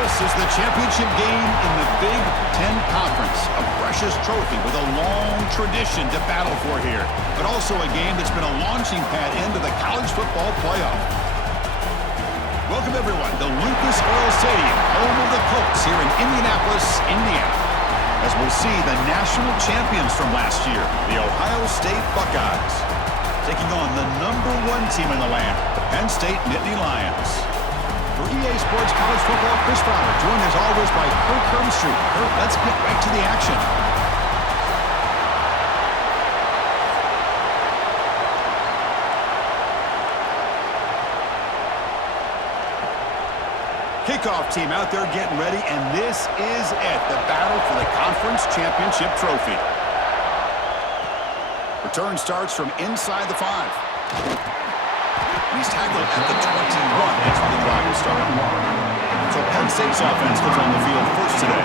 This is the championship game in the Big Ten Conference. A precious trophy with a long tradition to battle for here. But also a game that's been a launching pad into the college football playoff. Welcome, everyone, to Lucas Oil Stadium, home of the Colts here in Indianapolis, Indiana. As we'll see the national champions from last year, the Ohio State Buckeyes, taking on the #1 team in the land, the Penn State Nittany Lions. For EA Sports College Football, Chris Fowler, joined as always by Kirk Herbstreit. Kirk, let's get right to the action. Kickoff team out there getting ready, and this is it, the battle for the conference championship trophy. Return starts from inside the 5. He's tackled at the 21. That's where the drive will start. So Penn State's offense goes on the field first today.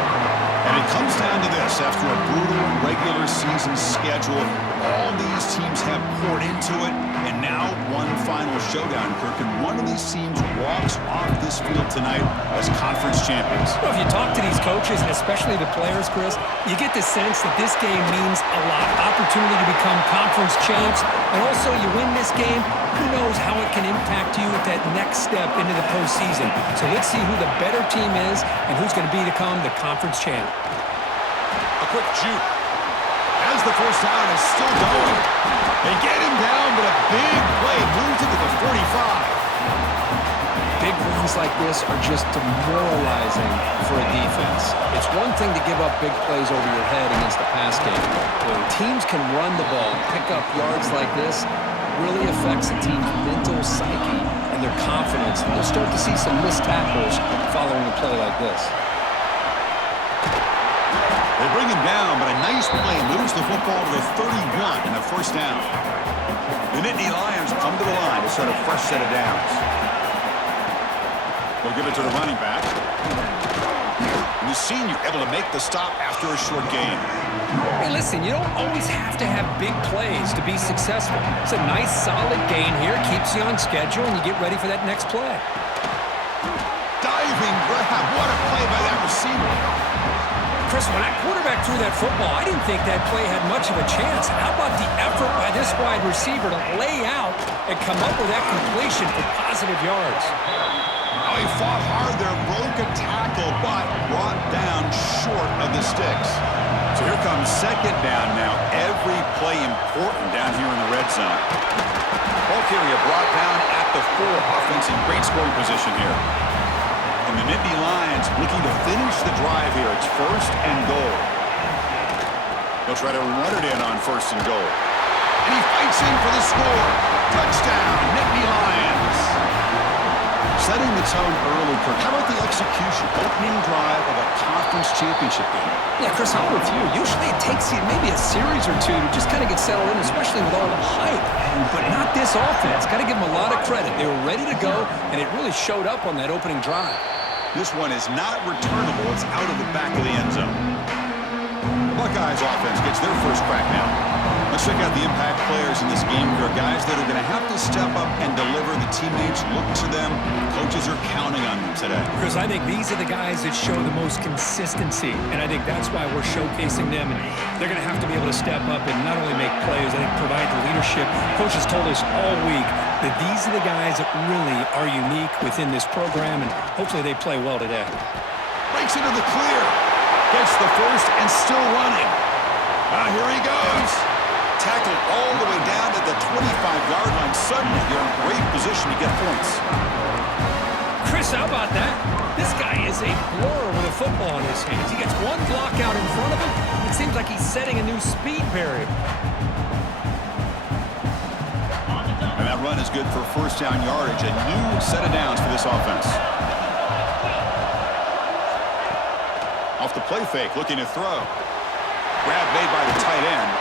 And it comes down to this. After a brutal regular season schedule, all these teams have poured into it. And now one final showdown, Kirk. And one of these teams walks off this field tonight as conference champions. Well, if you talk to these coaches, and especially the players, Chris, you get the sense that this game means a lot. Opportunity to become conference champs. And also, you win this game, who knows how it can impact you at that next step into the postseason. So let's see who the better team is and who's going to become the conference champ. A quick juke. As the first down is still going. They get him down, but a big play moves into the 45. Big runs like this are just demoralizing for a defense. It's one thing to give up big plays over your head against the pass game. When teams can run the ball, pick up yards like this, really affects the team's mental psyche and their confidence. And you'll start to see some missed tackles following a play like this. They bring him down, but a nice play moves the football to the 31 and a first down. The Nittany Lions come to the line to start a fresh set of downs. They'll give it to the running back. And the senior able to make the stop after a short gain. Hey, listen, you don't always have to have big plays to be successful. It's a nice, solid gain here. Keeps you on schedule, and you get ready for that next play. Diving grab. What a play by that receiver. Chris, when that quarterback threw that football, I didn't think that play had much of a chance. How about the effort by this wide receiver to lay out and come up with that completion for positive yards? Oh, he fought hard there, broke a tackle, but brought down short of the sticks. So here comes second down now. Every play important down here in the red zone. Ball carrier brought down at the 4. Offense in great scoring position here. And the Nittany Lions looking to finish the drive here. It's first and goal. They'll try to run it in on first and goal. And he fights in for the score. Touchdown, Nittany Lions. Setting the tone early, Kirk. How about the execution? Opening drive of a conference championship game. Yeah, Chris, I'm with you. Usually it takes you maybe a series or two to just kind of get settled in, especially with all the hype. But not this offense. Got to give them a lot of credit. They were ready to go, and it really showed up on that opening drive. This one is not returnable. It's out of the back of the end zone. The Buckeyes offense gets their first crack now. Let's check out the impact players in this game. There are guys that are going to have to step up and deliver. The teammates look to them. Coaches are counting on them today. Chris, I think these are the guys that show the most consistency, and I think that's why we're showcasing them. And they're going to have to be able to step up and not only make plays, I think provide the leadership. Coach has told us all week that these are the guys that really are unique within this program, and hopefully they play well today. Breaks into the clear. Gets the first and still running. Here he goes. Tackled all the way down to the 25-yard line. Suddenly, you're in great position to get points. Chris, how about that? This guy is a blur with a football in his hands. He gets one block out in front of him. It seems like he's setting a new speed barrier. And that run is good for first down yardage. A new set of downs for this offense. Off the play fake, looking to throw. Grab made by the tight end.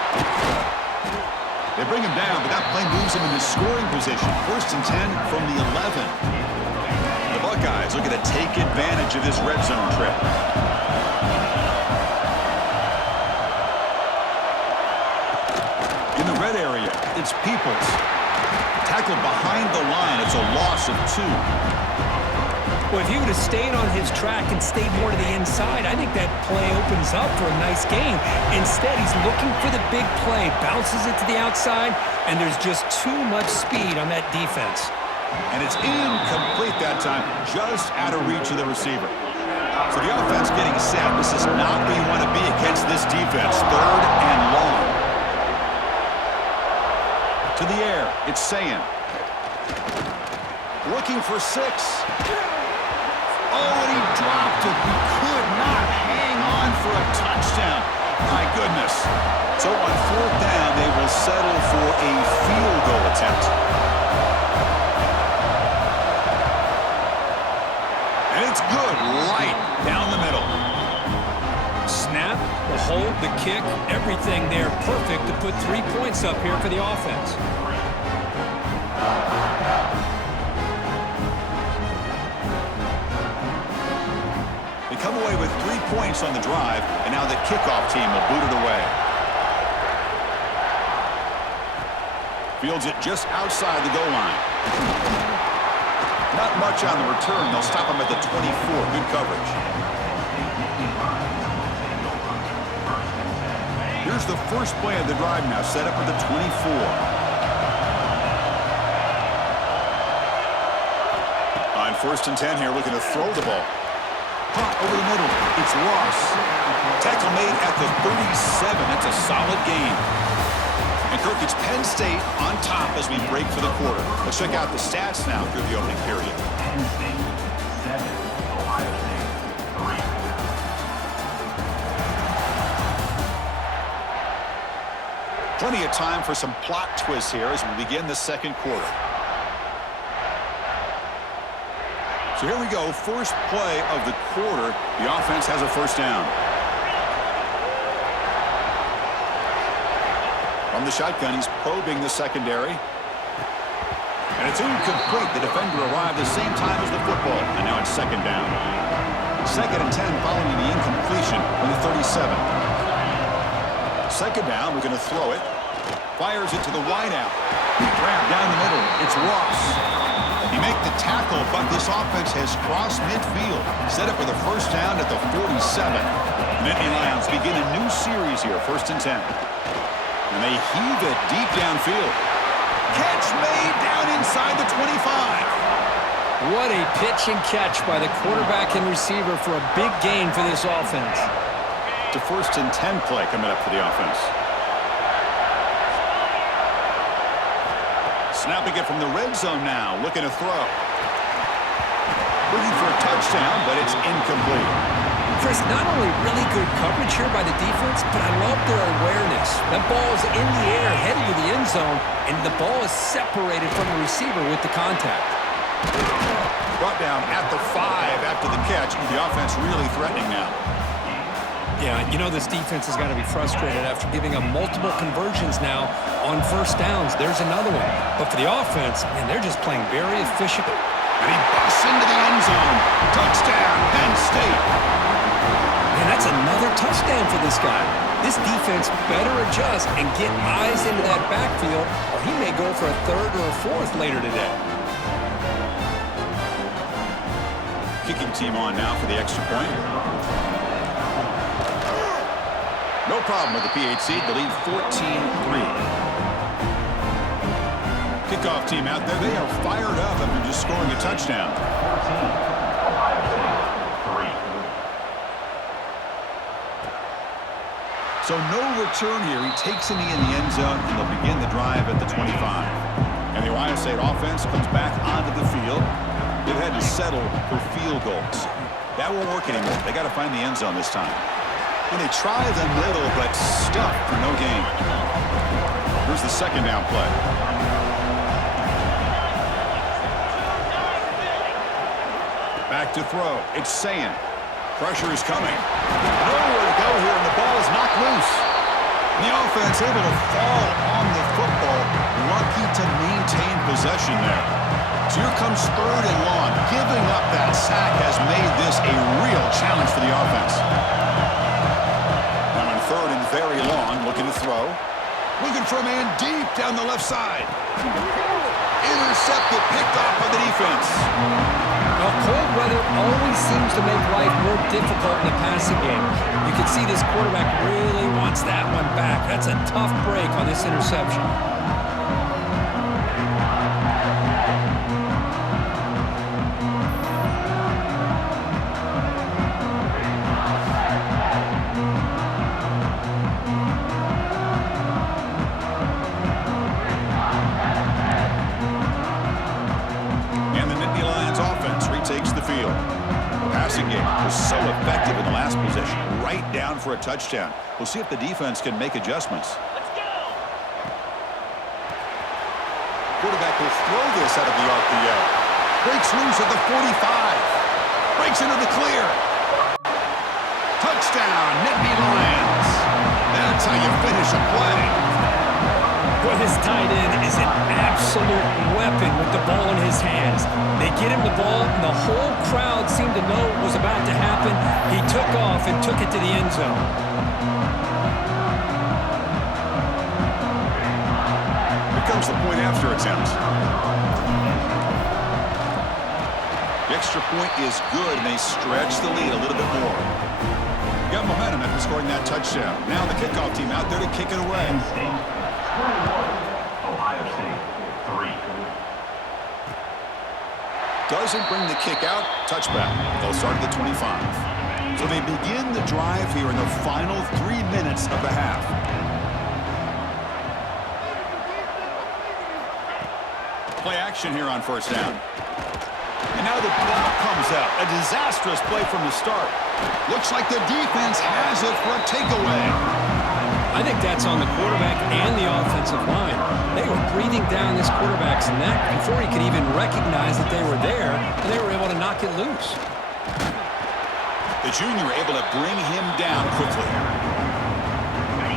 They bring him down, but that play moves him into scoring position. First and 10 from the 11. The Buckeyes looking to take advantage of this red zone trip. In the red area, it's Peoples. Tackled behind the line. It's a loss of 2. Well, if he would have stayed on his track and stayed more to the inside, I think that play opens up for a nice game. Instead, he's looking for the big play, bounces it to the outside, and there's just too much speed on that defense. And it's incomplete that time, just out of reach of the receiver. So the offense getting set. This is not where you want to be against this defense. 3rd and long. To the air, it's Sayan. Looking for 6. Oh, and he dropped it. He could not hang on for a touchdown. My goodness. So on 4th down, they will settle for a field goal attempt. And it's good, right down the middle. Snap, the hold, the kick, everything there perfect to put 3 points up here for the offense. They come away with 3 points on the drive, and now the kickoff team will boot it away. Fields it just outside the goal line. Not much on the return. They'll stop him at the 24. Good coverage. Here's the first play of the drive now, set up at the 24. On 1st and 10 here, looking to throw the ball. Punt over the middle. It's Ross. Tackle made at the 37. That's a solid game. And Kirk, it's Penn State on top as we break for the quarter. Let's check out the stats now through the opening period. Penn State 7, Ohio State 3. Plenty of time for some plot twists here as we begin the second quarter. So here we go, first play of the quarter. The offense has a 1st down. From the shotgun, he's probing the secondary. And it's incomplete. The defender arrived the same time as the football. And now it's 2nd down. 2nd and 10 following the incompletion from the 37. 2nd down, we're going to throw it. Fires it to the wideout. Grab down the middle. It's Ross. He make the tackle, but this offense has crossed midfield. Set up for the 1st down at the 47. Nittany Lions begin a new series here, 1st and 10. And they heave it deep downfield. Catch made down inside the 25. What a pitch and catch by the quarterback and receiver for a big gain for this offense. To 1st and 10 play coming up for the offense. Snapping it from the red zone now, looking to throw. Looking for a touchdown, but it's incomplete. Chris, not only really good coverage here by the defense, but I love their awareness. That ball's in the air, headed to the end zone, and the ball is separated from the receiver with the contact. Brought down at the 5 after the catch. The offense really threatening now. Yeah, you know this defense has got to be frustrated after giving up multiple conversions now on 1st downs. There's another one. But for the offense, man, they're just playing very efficient. And he busts into the end zone. Touchdown, Penn State. Man, that's another touchdown for this guy. This defense better adjust and get eyes into that backfield, or he may go for a 3rd or a 4th later today. Kicking team on now for the extra point. No problem with the PHC. The lead 14-3. Kickoff team out there. They are fired up after just scoring a touchdown. 14, Ohio State 3. So no return here. He takes in the end zone, and they'll begin the drive at the 25. And the Ohio State offense comes back onto the field. They've had to settle for field goals. That won't work anymore. They got to find the end zone this time. And they try the middle, but stuck for no gain. Here's the 2nd down play. Back to throw. It's Sayan. Pressure is coming. Nowhere to go here, and the ball is knocked loose. And the offense able to fall on the football. Lucky to maintain possession there. So here comes 3rd and long. Giving up that sack has made this a real challenge for the offense. Now on 3rd and very long, looking to throw. Looking for a man deep down the left side. Intercepted, picked off by the defense. Well, cold weather always seems to make life more difficult in the passing game. You can see this quarterback really wants that one back. That's a tough break on this interception. So effective in the last possession, right down for a touchdown. We'll see if the defense can make adjustments. Let's go! Quarterback will throw this out of the RPO. Breaks loose at the 45. Breaks into the clear. Touchdown, Nittany Lions. That's how you finish a play. Well, this tight end is an absolute weapon with the ball in his hands. They get him the ball, and the whole crowd seemed to know what was about to happen. He took off and took it to the end zone. Here comes the point after attempt. The extra point is good, and they stretch the lead a little bit more. Got momentum after scoring that touchdown. Now the kickoff team out there to kick it away. Penn State 21, Ohio State 3. Doesn't bring the kick out. Touchback. They'll start at the 25. So they begin the drive here in the final 3 minutes of the half. Play action here on first down. And now the ball comes out. A disastrous play from the start. Looks like the defense has it for a takeaway. I think that's on the quarterback and the offensive line. They were breathing down this quarterback's neck before he could even recognize that they were there, and they were able to knock it loose. The junior able to bring him down quickly.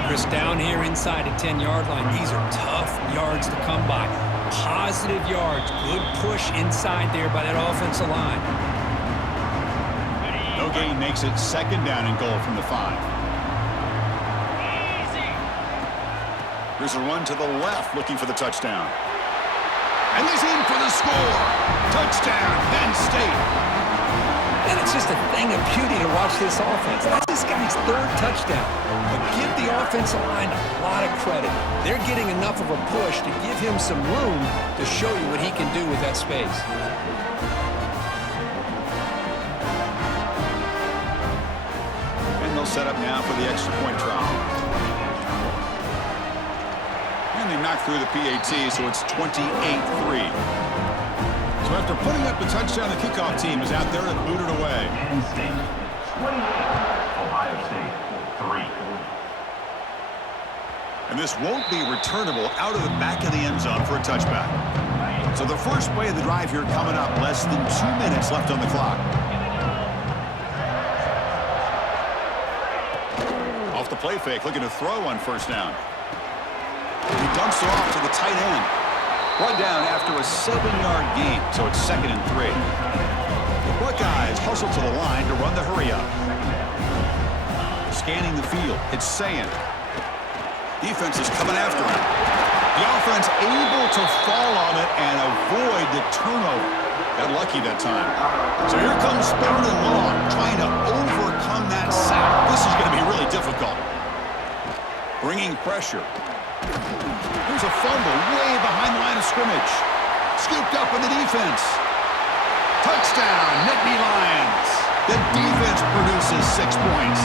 Chris, down here inside the 10-yard line, these are tough yards to come by. Positive yards, good push inside there by that offensive line. No gain makes it second down and goal from the 5. Here's a run to the left, looking for the touchdown. And he's in for the score. Touchdown, Penn State. And it's just a thing of beauty to watch this offense. That's this guy's third touchdown. But give the offensive line a lot of credit. They're getting enough of a push to give him some room to show you what he can do with that space. And they'll set up now for the extra point try. And they knock through the PAT, so it's 28-3. So after putting up the touchdown, the kickoff team is out there to boot it away. Penn State 28, Ohio State 3. And this won't be returnable out of the back of the end zone for a touchback. So the first play of the drive here coming up, less than 2 minutes left on the clock. Off the play fake, looking to throw on first down. He dumps it off to the tight end. One down after a 7-yard gain, so it's 2nd and 3. The Buckeyes hustle to the line to run the hurry up. Scanning the field, it's saying. Defense is coming after him. The offense able to fall on it and avoid the turnover. Got lucky that time. So here comes 3rd and long, trying to overcome that sack. This is going to be really difficult. Bringing pressure. There's a fumble way behind the line of scrimmage. Scooped up in the defense. Touchdown, Nittany Lions. The defense produces 6 points.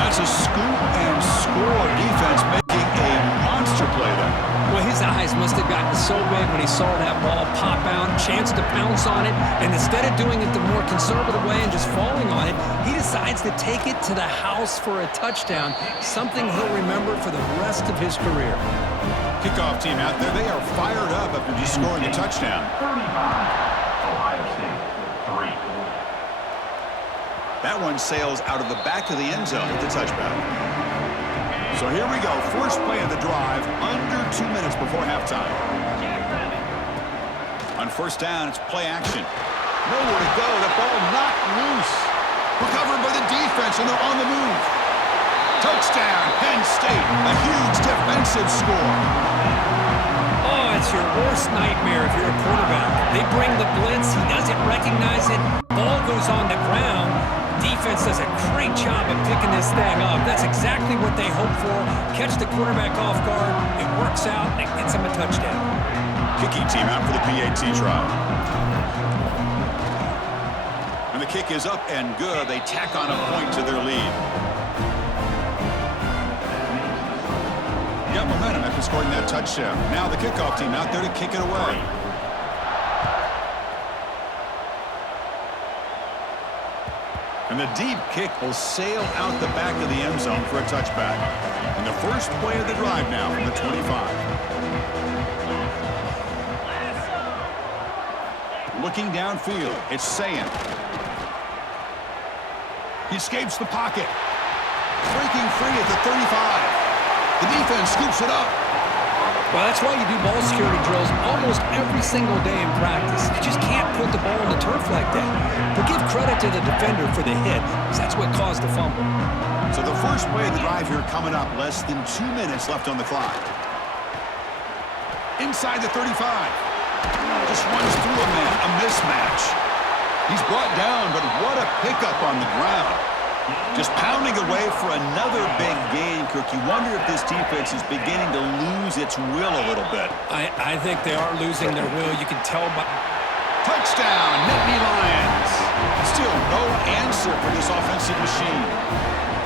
That's a scoop and score defense making a monster play there. Well, his eyes must have gotten so big when he saw that ball pop out, chance to pounce on it, and instead of doing it the more conservative way and just falling on it, he decides to take it to the house for a touchdown, something he'll remember for the rest of his career. Kickoff team out there, they are fired up after just scoring a touchdown. 35, Ohio State 3. That one sails out of the back of the end zone with the touchback. So here we go, first play of the drive, under 2 minutes before halftime. On first down, it's play action. Nowhere to go, the ball knocked loose. Recovered by the defense, and they're on the move. Touchdown, Penn State, a huge defensive score. Oh, That's your worst nightmare if you're a quarterback. They bring the blitz, he doesn't recognize it, ball goes on the ground. Defense does a great job of picking this thing up. That's exactly what they hope for. Catch the quarterback off guard, it works out, and it gets him a touchdown. Kicking team out for the PAT try. And the kick is up and good. They tack on a point to their lead. Got momentum after scoring that touchdown. Now the kickoff team out there to kick it away. And the deep kick will sail out the back of the end zone for a touchback. And the first play of the drive now from the 25. Looking downfield, it's Sayin. He escapes the pocket. Breaking free at the 35. The defense scoops it up. Well, that's why you do ball security drills almost every single day in practice. You just can't put the ball on the turf like that. But give credit to the defender for the hit, because that's what caused the fumble. So the first play of the drive here coming up. Less than 2 minutes left on the clock. Inside the 35. Just runs through a man. A mismatch. He's brought down, but what a pickup on the ground. Just pounding away for another big gain, Kirk. You wonder if this defense is beginning to lose its will a little bit. I think they are losing their will. You can tell by... Touchdown, Nittany Lions. Still no answer for this offensive machine.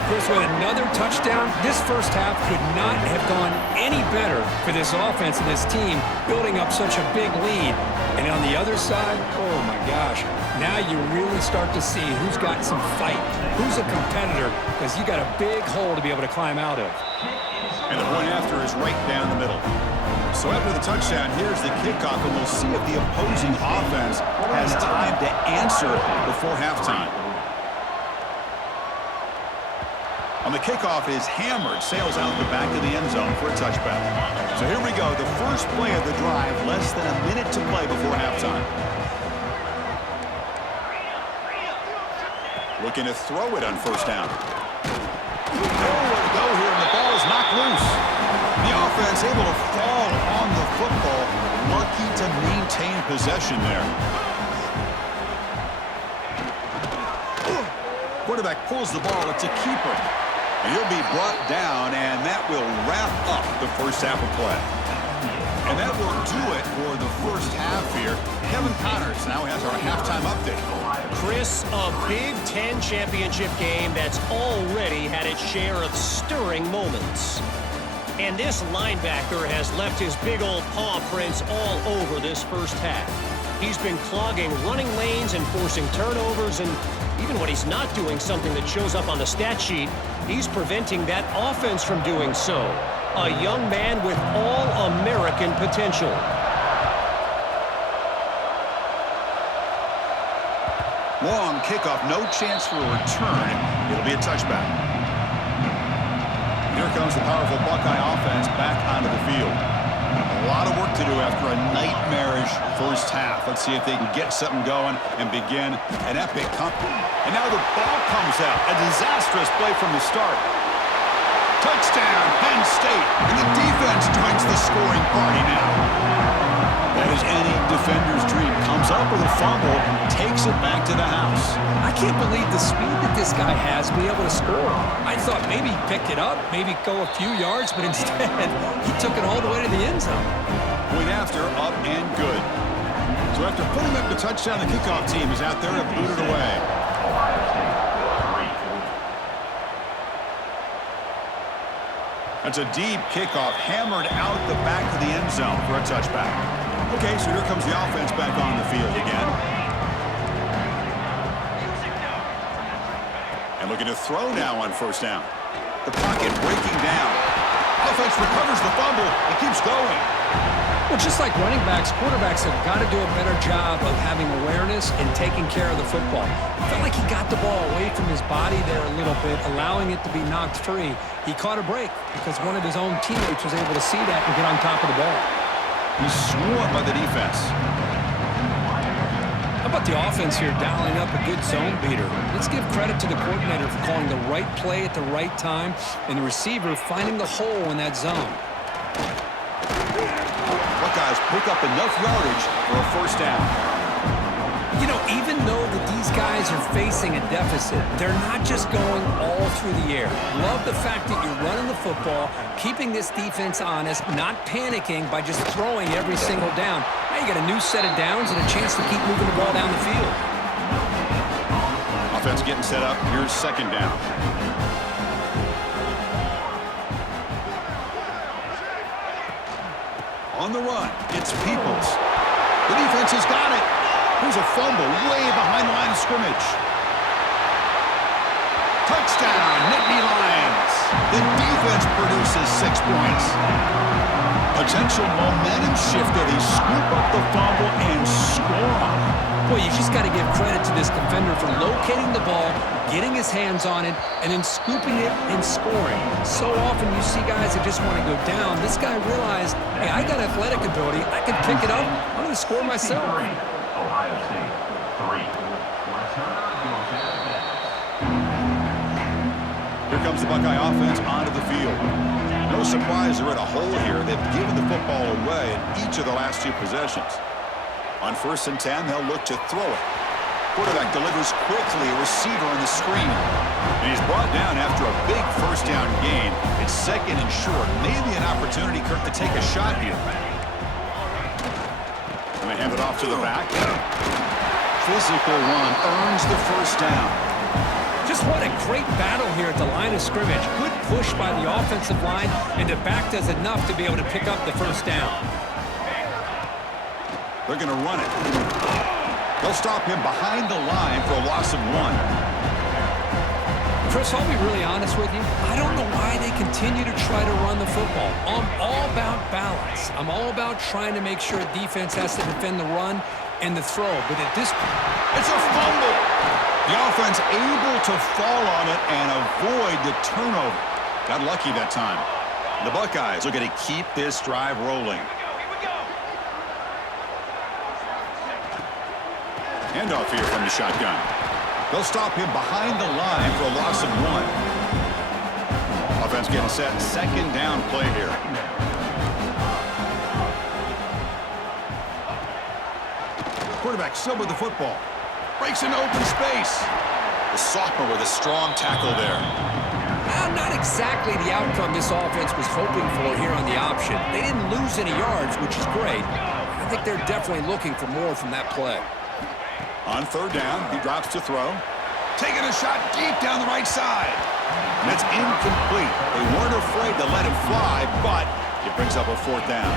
Chris, with another touchdown, this first half could not have gone any better for this offense and this team, building up such a big lead. And on the other side, oh my gosh, now you really start to see who's got some fight, who's a competitor, because you got a big hole to be able to climb out of. And the point after is right down the middle. So after the touchdown, here's the kickoff, and we'll see if the opposing offense has time to answer before halftime. On the kickoff is hammered, sails out the back of the end zone for a touchback. So here we go, the first play of the drive, less than a minute to play before halftime. Looking to throw it on first down. Nowhere to go here, and the ball is knocked loose. The offense able to fall on the football, lucky to maintain possession there. Quarterback pulls the ball, it's a keeper. And he'll be brought down, and that will wrap up the first half of play. And that will do it for the first half here. Kevin Connors now has our halftime update. Chris, a Big Ten championship game that's already had its share of stirring moments. And this linebacker has left his big old paw prints all over this first half. He's been clogging running lanes and forcing turnovers, and even when he's not doing something that shows up on the stat sheet, he's preventing that offense from doing so. A young man with all-American potential. Long kickoff, no chance for a return. It'll be a touchback. Here comes the powerful Buckeye offense back onto the field. A lot of work to do after a nightmarish first half. Let's see if they can get something going and begin an epic comeback. And now the ball comes out. A disastrous play from the start. Touchdown, Penn State. And the defense joins the scoring party now. That is any defender's dream. Comes up with a fumble, takes it back to the house. I can't believe the speed that this guy has to be able to score. I thought maybe he'd pick it up, maybe go a few yards, but instead he took it all the way to the end zone. Point after, up and good. So after putting up the touchdown, the kickoff team is out there to boot it away. That's a deep kickoff, hammered out the back of the end zone for a touchback. Okay, so here comes the offense back on the field again. And looking to throw now on first down. The pocket breaking down. Offense recovers the fumble and keeps going. Well, just like running backs, quarterbacks have got to do a better job of having awareness and taking care of the football. I felt like he got the ball away from his body there a little bit, allowing it to be knocked free. He caught a break because one of his own teammates was able to see that and get on top of the ball. He's swarmed by the defense. How about the offense here dialing up a good zone beater? Let's give credit to the coordinator for calling the right play at the right time and the receiver finding the hole in that zone. Buckeye Buckeyes pick up enough yardage for a first down. You know, even though that these guys are facing a deficit, they're not just going all through the air. Love the fact that you're running the football, keeping this defense honest, not panicking by just throwing every single down. Now you got a new set of downs and a chance to keep moving the ball down the field. Offense getting set up. Here's second down. On the run, it's Peoples. The defense has got it. Here's a fumble way behind the line of scrimmage. Touchdown, Nittany Lions. The defense produces 6 points. Potential momentum shift there. They scoop up the fumble and score on it. Boy, you just got to give credit to this defender for locating the ball, getting his hands on it, and then scooping it and scoring. So often you see guys that just want to go down. This guy realized, hey, I got athletic ability. I can pick it up. I'm going to score myself. Ohio State, 3. Here comes the Buckeye offense onto the field. No surprise they're in a hole here. They've given the football away in each of the last 2 possessions. On 1st and 10, they'll look to throw it. Quarterback delivers quickly, a receiver on the screen. And he's brought down after a big first down gain. It's 2nd and short. Maybe an opportunity, Kirk, to take a shot here. And they hand it off to the back. Physical run earns the first down. Just what a great battle here at the line of scrimmage. Good push by the offensive line, and the back does enough to be able to pick up the first down. They're going to run it. They'll stop him behind the line for a loss of 1. Chris, I'll be really honest with you. I don't know why they continue to try to run the football. I'm all about balance. I'm all about trying to make sure defense has to defend the run and the throw. But at this point, it's a fumble. The offense able to fall on it and avoid the turnover. Got lucky that time. The Buckeyes are going to keep this drive rolling. Handoff here from the shotgun. They'll stop him behind the line for a loss of 1. Offense getting set. 2nd down play here. Quarterback still with the football. Breaks into open space. The sophomore with a strong tackle there. Not exactly the outcome this offense was hoping for here on the option. They didn't lose any yards, which is great. I think they're definitely looking for more from that play. On 3rd down, he drops to throw. Taking a shot deep down the right side. And it's incomplete. They weren't afraid to let it fly, but it brings up a 4th down.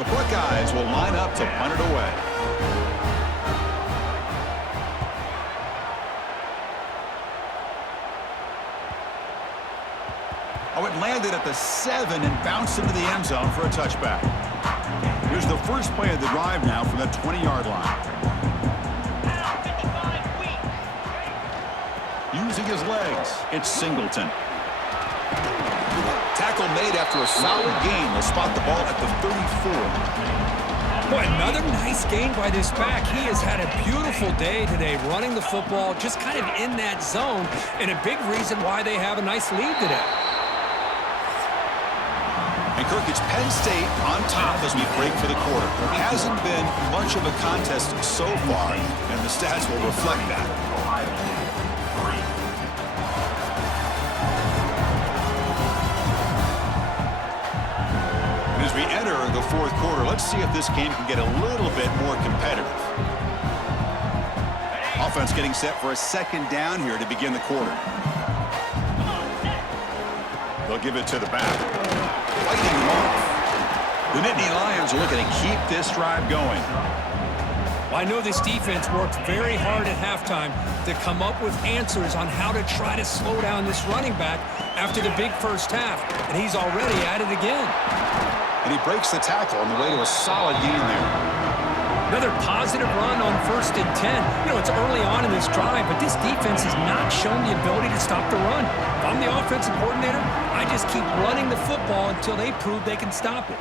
The Buckeyes will line up to punt it away. Oh, it landed at the 7 and bounced into the end zone for a touchback. Here's the first play of the drive now from the 20-yard line. Using his legs, it's Singleton. Tackle made after a solid gain. They'll spot the ball at the 34. Boy, another nice gain by this back. He has had a beautiful day today running the football, just kind of in that zone, and a big reason why they have a nice lead today. And Kirk, it's Penn State on top as we break for the quarter. There hasn't been much of a contest so far, and the stats will reflect that. Ohio State, 3. As we enter the 4th quarter, let's see if this game can get a little bit more competitive. Offense getting set for a 2nd down here to begin the quarter. They'll give it to the back. Fighting them off. The Nittany Lions are looking to keep this drive going. Well, I know this defense worked very hard at halftime to come up with answers on how to try to slow down this running back after the big first half, and he's already at it again. And he breaks the tackle on the way to a solid gain there. Another positive run on 1st and 10. You know, it's early on in this drive, but this defense has not shown the ability to stop the run. If I'm the offensive coordinator, I just keep running the football until they prove they can stop it.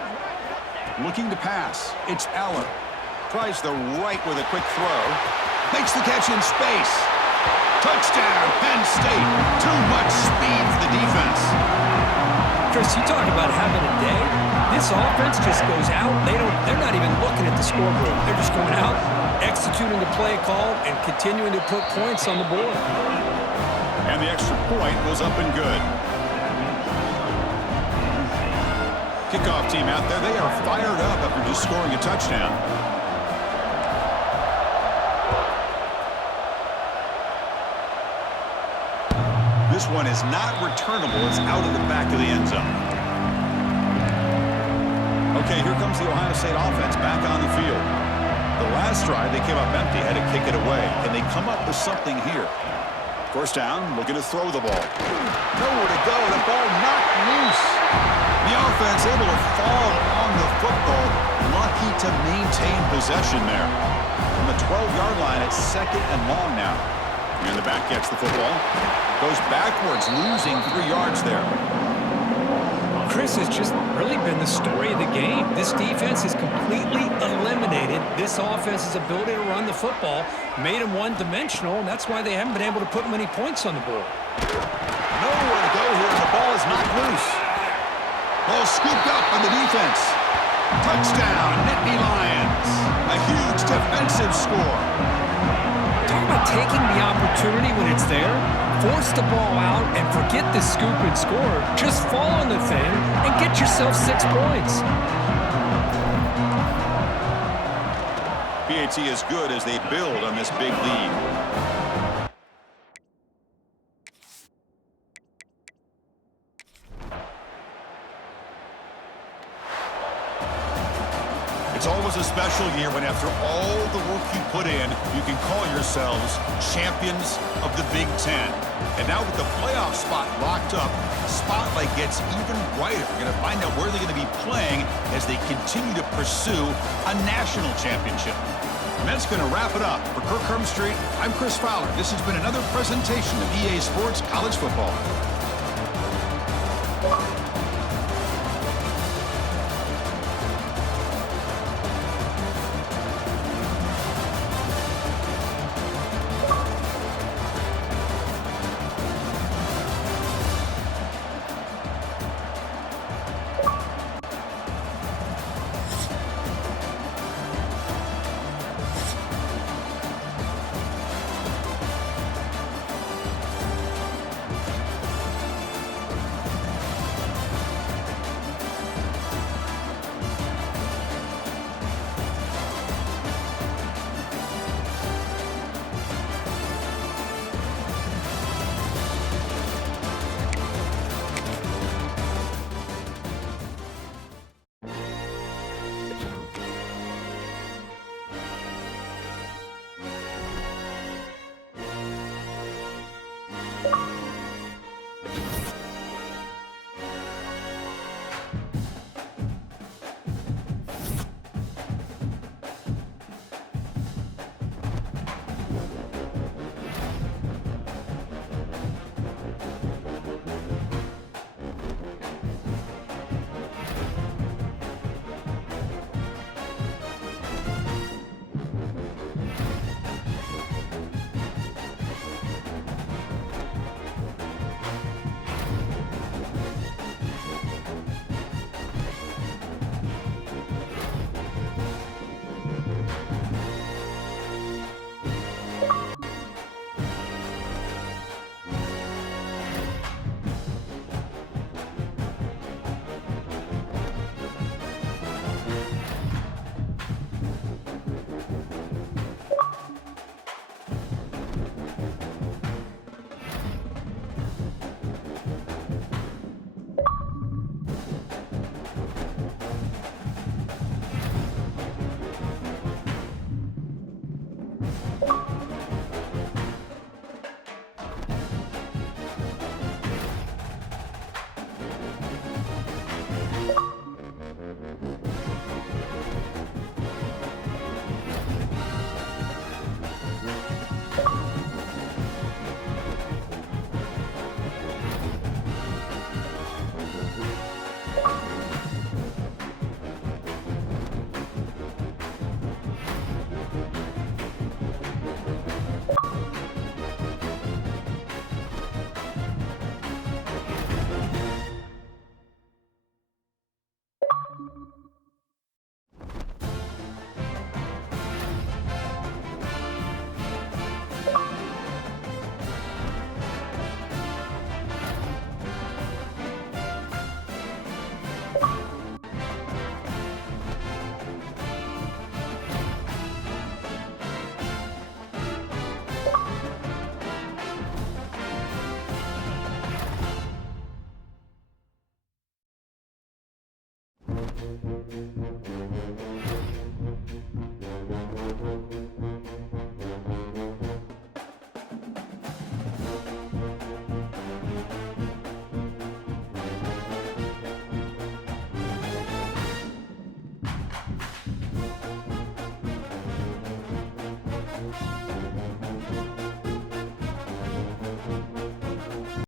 Looking to pass. It's Eller. Tries the right with a quick throw. Makes the catch in space. Touchdown, Penn State. Too much speed for the defense. Chris, you talk about having a day. This offense just goes out. They're not even looking at the scoreboard. They're just going out, executing the play call, and continuing to put points on the board. And the extra point was up and good. Kickoff team out there. They are fired up after just scoring a touchdown. This one is not returnable. It's out of the back of the end zone. Okay, here comes the Ohio State offense back on the field. The last drive, they came up empty, had to kick it away. Can they come up with something here? First down, looking to throw the ball. Nowhere to go. The ball knocked loose. The offense able to fall on the football. Lucky to maintain possession there. From the 12-yard line, it's 2nd and long now. And the back gets the football. Goes backwards, losing 3 yards there. Chris has just really been the story of the game. This defense has completely eliminated this offense's ability to run the football, made them one-dimensional, and that's why they haven't been able to put many points on the board. Nowhere to go here, and the ball is knocked loose. Ball scooped up on the defense. Touchdown, Nittany Lions. A huge defensive score. Talk about taking the opportunity when it's there. Force the ball out and forget the scoop and score. Just fall on the thing and get yourself 6 points. PAT is good as they build on this big lead. It's always a special year when after all the work you put in, you can call yourselves champions of the Big Ten. And now with the playoff spot locked up, the spotlight gets even brighter. We're going to find out where they're going to be playing as they continue to pursue a national championship. And that's going to wrap it up. For Kirk Hermstreet, I'm Chris Fowler. This has been another presentation of EA Sports College Football.